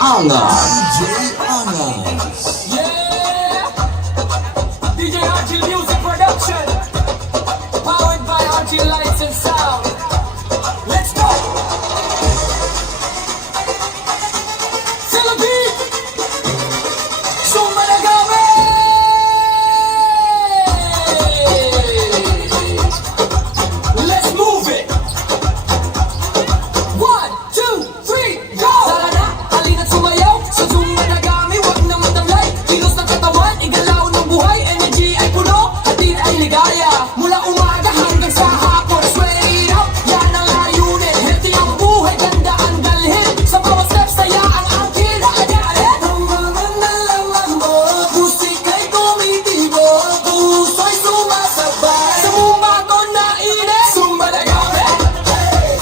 Angas. DJ Angas. Yeah! DJ Archie Music Production. Powered by Archie Lights and Sound. Let's go! Feel the beat! Summa na Let's move it! 1, 2, 3, go! Tara na, halina't sumayaw sa Zumba na gami, wag na matamlay. Kilos ng katawan, igalaw ng buhay. Energy ay puno, hatid ay ligaya. Mula umaga hanggang sa hapon, sweat it out, yan ang layunin. Healthy ang buhay, ganda ang dalhin. Sa bawat step, saya ang akin. Hagarin! Hanggang nalaman mo, musika'y kumitibo, puso'y sumasabay. Sa bumato na init, Zumba na gami.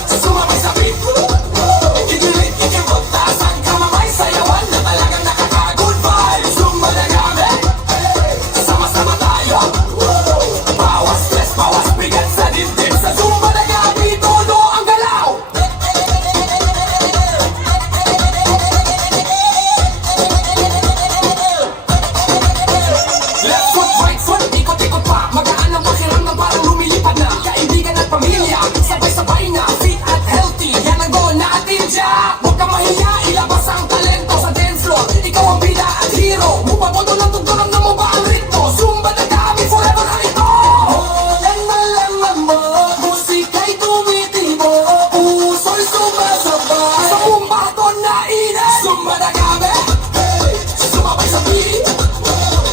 Sumabay sa beat. Ikilit, ikimot, taas ang kamamay. Sayawan na talagang nakaka-good vibes. Zumba na gami. Sama-sama tayo. Bawas stress, bawas bigat sa dibdib. Sa Zumba na gami, todo ang galaw. Left foot, right foot, ikot-ikot pa. Magaan ang pakiramdam, parang lumilipad na. Kaibigan at pamilya, sabay-sabay na. Fit at healthy, yan ang goal natin dyan. Huwag kang mahiya, ilabas ang talento sa dance floor. Ikaw ang bida at hero. Mupaboto ng tugtog, ramdam mo ba ang ritmo? Zumba na kami, forever na ito. Yan malaman mo, musika'y tumitibo, puso'y sumasabay. Sa bumbato na init, Zumba na kami. Sumabay sa beat.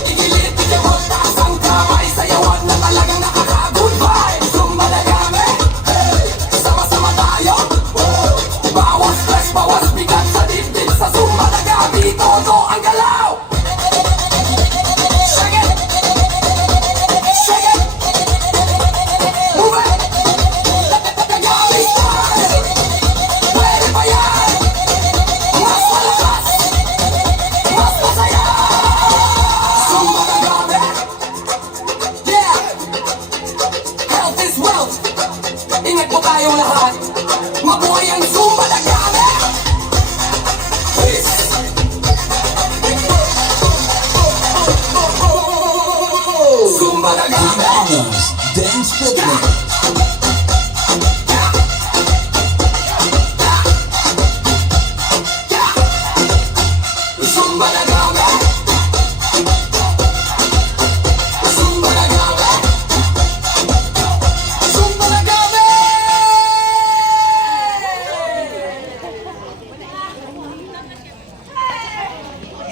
Ikilit, ikimot, taas ang kamay. Sayawan na talagang nakaka-good vibe. Zumba na kami. Sama-sama tayo. Bawas stress, bawas bigat sa dibdib. Sa Zumba na kami, todo ang galaw. Shake it. Shake it. Move it. Kagami style. Pwede ba yan? Mas malakas. Mas masaya. Zumba na kami. Yeah. Health is wealth. Ingat po tayong lahat. Mabuhay ang Zumba na kami. Peace. Zumba na kami. Angas Dance Fitness.